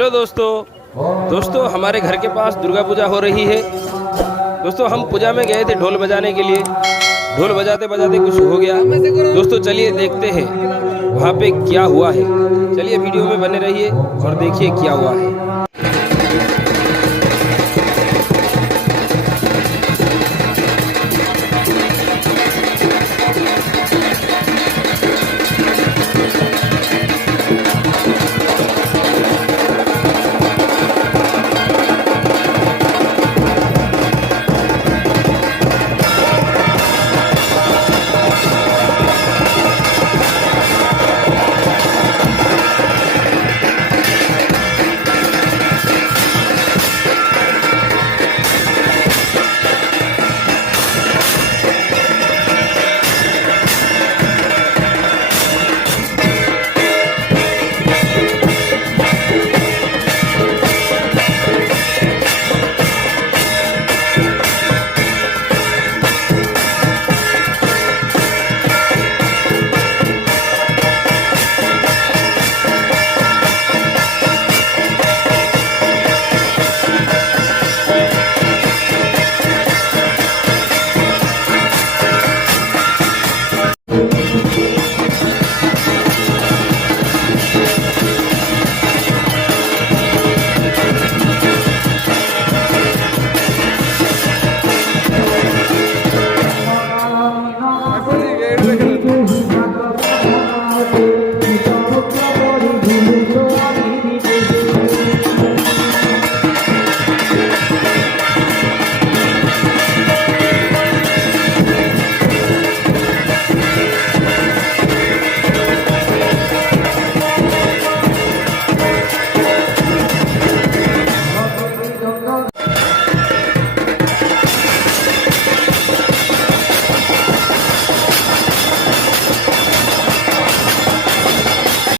Hello दोस्तों हमारे घर के पास दुर्गा पूजा हो रही है। दोस्तों हम पूजा में गए थे ढोल बजाने के लिए। ढोल बजाते बजाते कुछ हो गया। दोस्तों चलिए देखते हैं वहाँ पे क्या हुआ है। चलिए वीडियो में बने रहिए और देखिए क्या हुआ है।